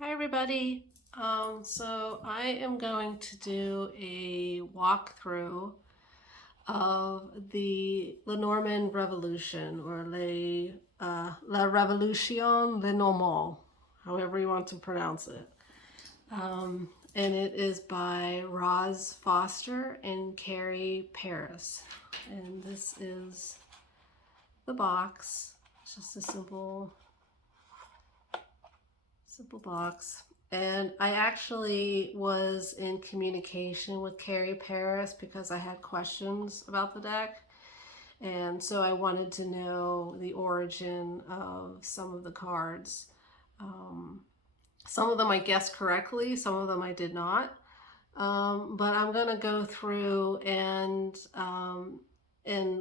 Hi everybody. So I am going to do a walkthrough of the Lenormand Revolution, or La Révolution Lenormand, however you want to pronounce it. And it is by Roz Foster and Carrie Paris. And this is the box. It's just a simple box. And I actually was in communication with Carrie Paris because I had questions about the deck. And so I wanted to know the origin of some of the cards. Some of them I guessed correctly, some of them I did not. But I'm going to go through and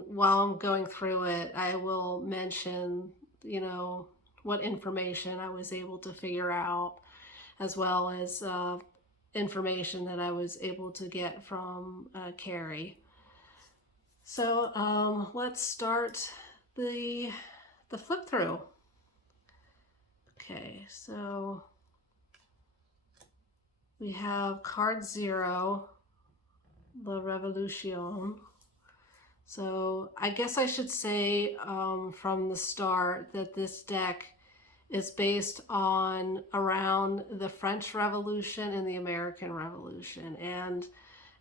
while I'm going through it, I will mention, what information I was able to figure out, as well as information that I was able to get from Carrie. So let's start the flip through. Okay, so we have card 0, La Révolution. So I guess I should say from the start that this deck is based on around the French Revolution and the American Revolution. And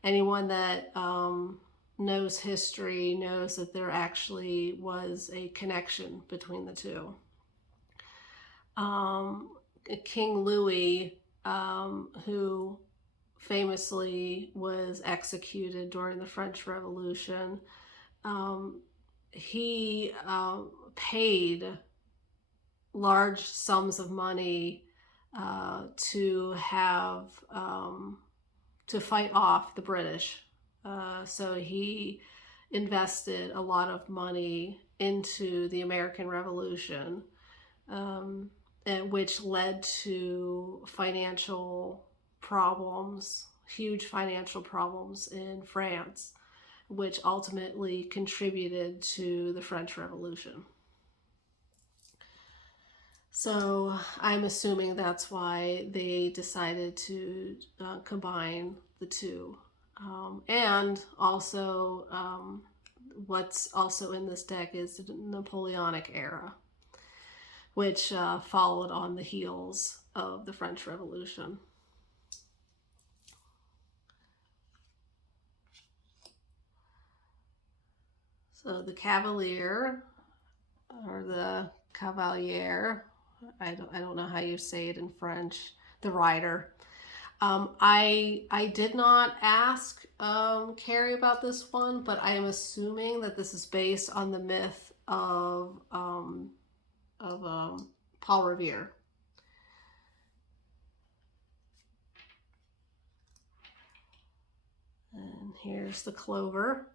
anyone that knows history knows that there actually was a connection between the two. King Louis, who famously was executed during the French Revolution, he paid large sums of money to have to fight off the British. So he invested a lot of money into the American Revolution, which led to financial problems, huge financial problems in France, which ultimately contributed to the French Revolution. So I'm assuming that's why they decided to combine the two. And also, what's also in this deck is the Napoleonic era, which followed on the heels of the French Revolution. So the Cavalier, or the Cavalier, I don't know how you say it in French, the rider. I did not ask Carrie about this one, but I am assuming that this is based on the myth of Paul Revere. And here's the clover.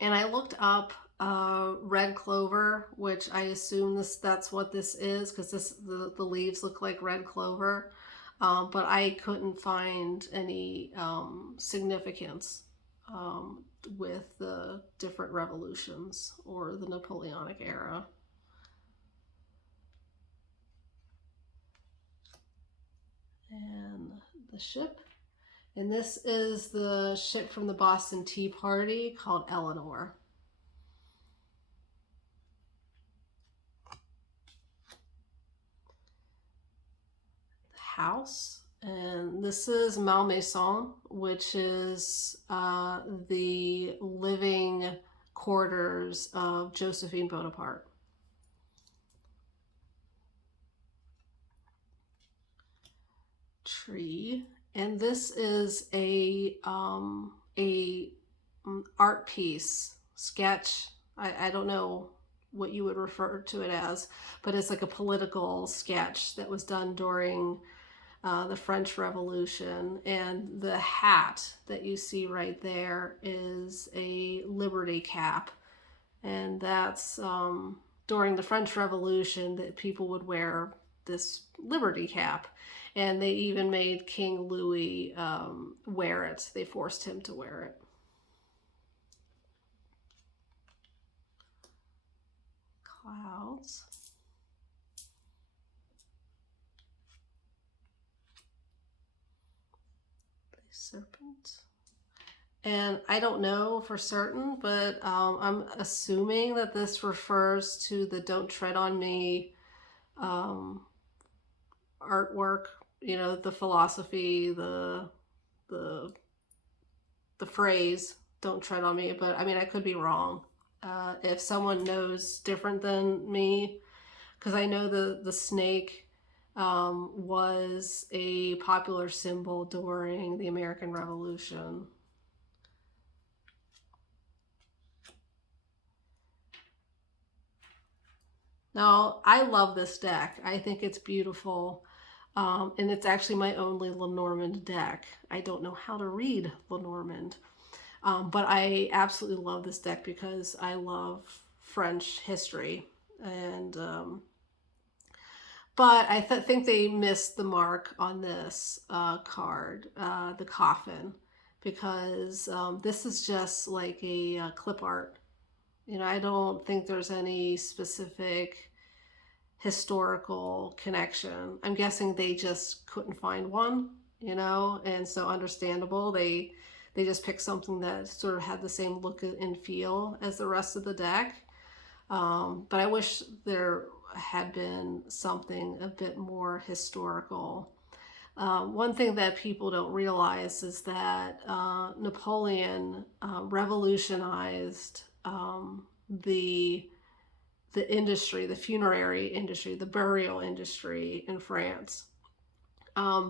And I looked up red clover, which I assume that's what this is, because the leaves look like red clover, but I couldn't find any significance with the different revolutions or the Napoleonic era. And the ship. And this is the ship from the Boston Tea Party called Eleanor. The house. And this is Malmaison, which is the living quarters of Josephine Bonaparte. Tree. And this is a art piece, sketch. I don't know what you would refer to it as, but it's like a political sketch that was done during the French Revolution. And the hat that you see right there is a liberty cap. And that's during the French Revolution that people would wear this liberty cap. And they even made King Louis wear it. They forced him to wear it. Clouds. serpent. And I don't know for certain, but I'm assuming that this refers to the "Don't Tread on Me" artwork. You know, the philosophy, the phrase "Don't tread on me." But I mean, I could be wrong. If someone knows different than me, because I know the snake was a popular symbol during the American Revolution. Now, I love this deck. I think it's beautiful. And it's actually my only Lenormand deck. I don't know how to read Lenormand. But I absolutely love this deck because I love French history. And but I think they missed the mark on this card, the coffin, because this is just like a clip art. You know, I don't think there's any specific historical connection. I'm guessing they just couldn't find one, you know, and so understandable. They just picked something that sort of had the same look and feel as the rest of the deck. But I wish there had been something a bit more historical. One thing that people don't realize is that Napoleon revolutionized the industry, the funerary industry, the burial industry in France.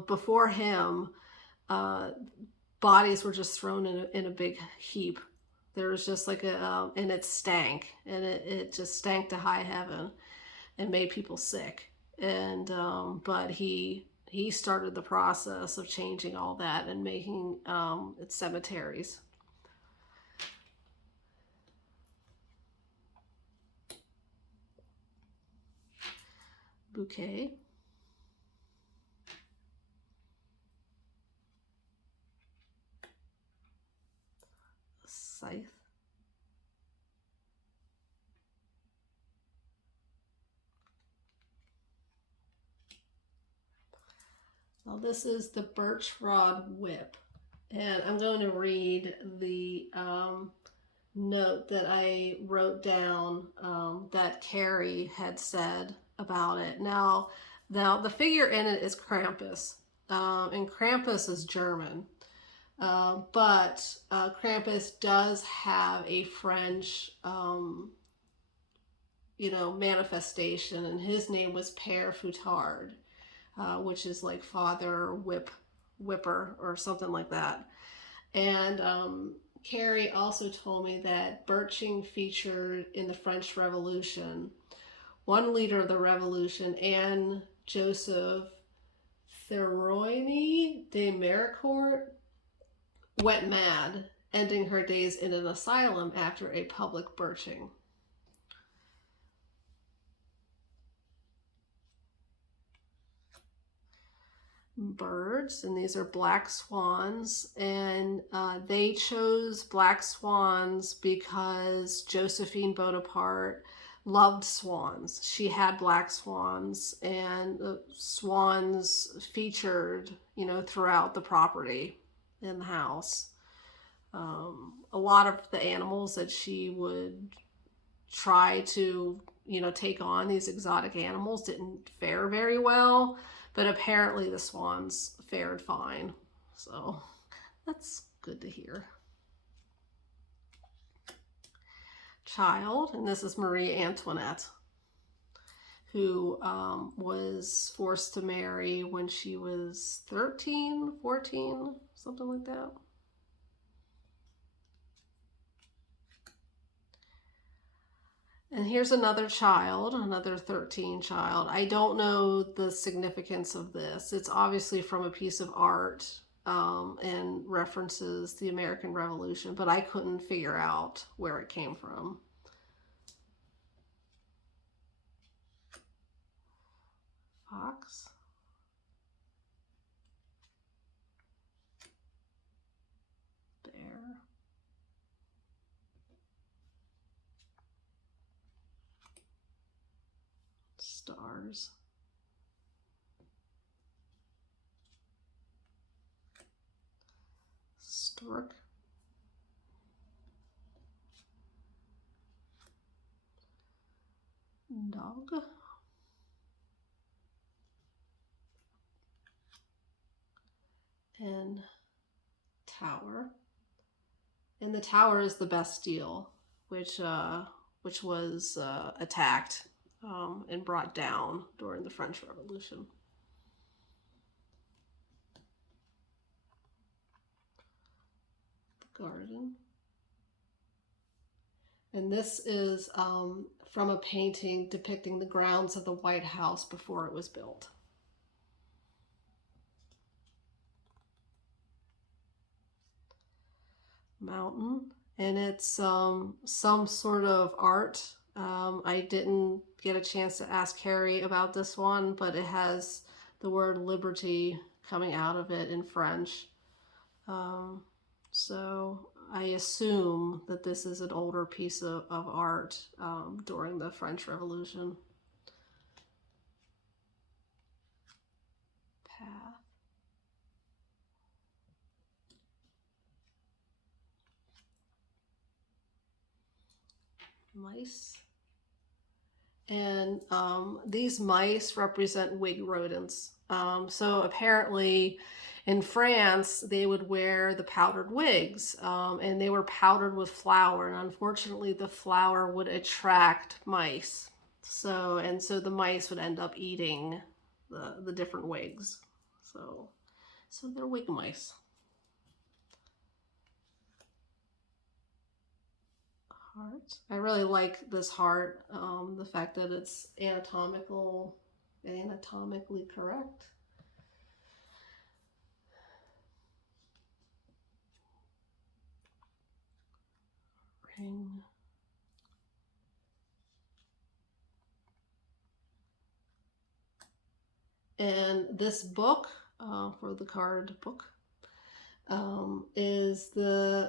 Before him, bodies were just thrown in a big heap. There was just like and it stank, and it just stank to high heaven and made people sick. And but he started the process of changing all that and making it cemeteries. Bouquet. Scythe. Well, this is the birch rod whip, and I'm going to read the note that I wrote down that Carrie had said about it. Now the figure in it is Krampus, and Krampus is German, but Krampus does have a French, you know, manifestation, and his name was Père Fouettard. Which is like father whipper or something like that. And Carrie also told me that birching featured in the French Revolution. One leader of the revolution, Anne Joseph Théroigne de Méricourt, went mad, ending her days in an asylum after a public birching. Birds, and these are black swans, and they chose black swans because Josephine Bonaparte loved swans. She had black swans, and the swans featured, you know, throughout the property in the house. A lot of the animals that she would try to, you know, take on, these exotic animals, didn't fare very well. But apparently the swans fared fine. So that's good to hear. Child, and this is Marie Antoinette, who was forced to marry when she was 13, 14, something like that. And here's another child, another 13 child. I don't know the significance of this. It's obviously from a piece of art and references the American Revolution, but I couldn't figure out where it came from. Fox. Bear. Stars. dog. And tower. And the tower is the Bastille, which was attacked and brought down during the French Revolution. The garden. And this is from a painting depicting the grounds of the White House before it was built. Mountain, and it's some sort of art. I didn't get a chance to ask Harry about this one, but it has the word liberty coming out of it in French. So I assume that this is an older piece of art during the French Revolution. Path. Mice. And these mice represent wig rodents. So apparently in France, they would wear the powdered wigs, and they were powdered with flour. And unfortunately, the flour would attract mice. So the mice would end up eating the different wigs. So they're wig mice. Heart. I really like this heart, the fact that it's anatomically correct. Ring. And this book, for the card book, is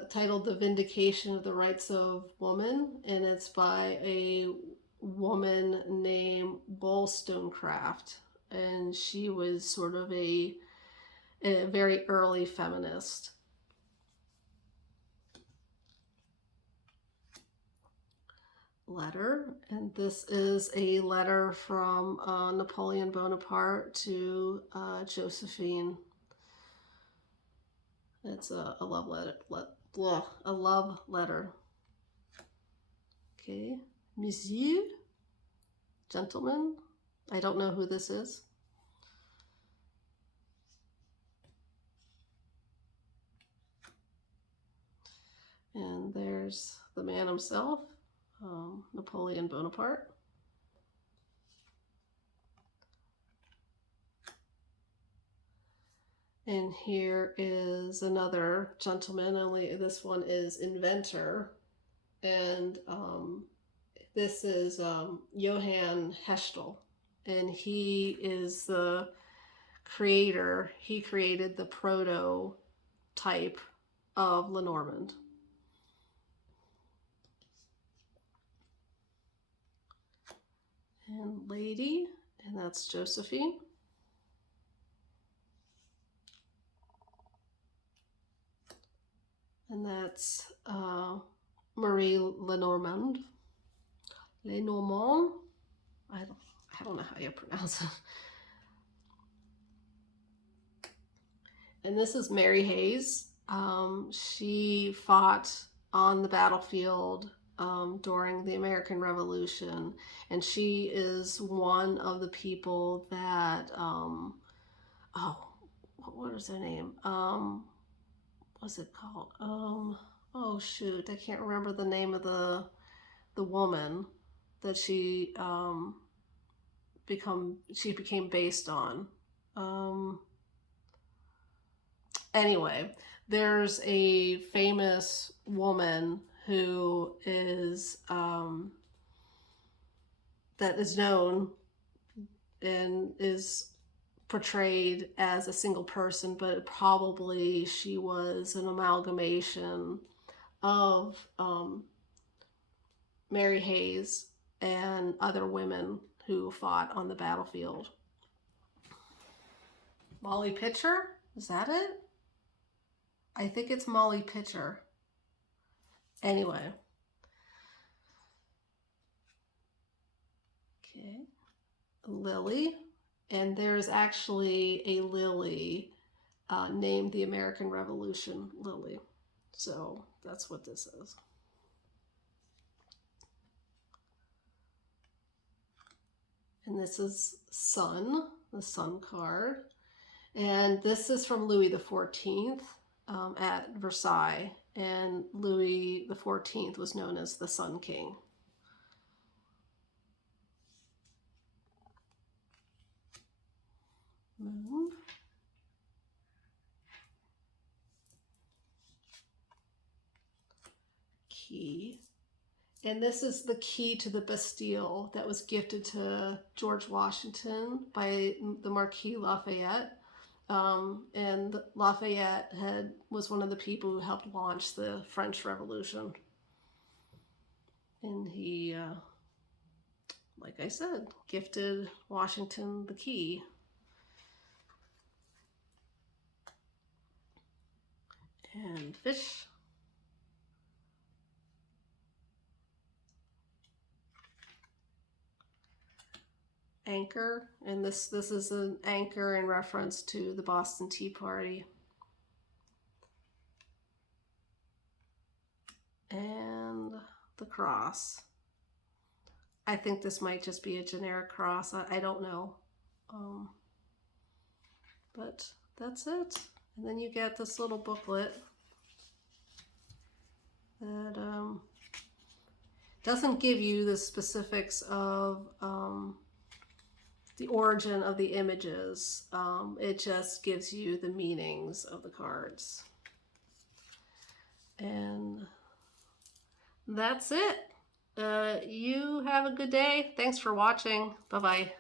titled The Vindication of the Rights of Woman, and it's by a woman named Wollstonecraft, and she was sort of a very early feminist. Letter, and this is a letter from Napoleon Bonaparte to Josephine. It's a love letter. A love letter. Okay, Monsieur, gentleman. I don't know who this is. And there's the man himself, Napoleon Bonaparte. And here is another gentleman, only this one is inventor. And this is Johann Hechtel. And he is the creator. He created the prototype of Lenormand. And lady, and that's Josephine. And that's Marie Lenormand. Lenormand. I don't know how you pronounce it. And this is Mary Hayes. She fought on the battlefield during the American Revolution, and she is one of the people that what was her name? What's it called? Oh shoot, I can't remember the name of the woman that she became based on. Anyway, there's a famous woman who is that is known and is portrayed as a single person, but probably she was an amalgamation of Mary Hayes and other women who fought on the battlefield. Molly Pitcher? Is that it? I think it's Molly Pitcher. Anyway. Okay. Lily. And there's actually a lily named the American Revolution lily. So that's what this is. And this is Sun, the Sun card. And this is from Louis XIV at Versailles. And Louis XIV was known as the Sun King. Moon. Key. And this is the key to the Bastille that was gifted to George Washington by the Marquis Lafayette. And Lafayette was one of the people who helped launch the French Revolution. And he, like I said, gifted Washington the key. And fish. Anchor, and this is an anchor in reference to the Boston Tea Party. And the cross. I think this might just be a generic cross. I don't know. But that's it. And then you get this little booklet that doesn't give you the specifics of the origin of the images. It just gives you the meanings of the cards. And that's it. You have a good day. Thanks for watching. Bye-bye.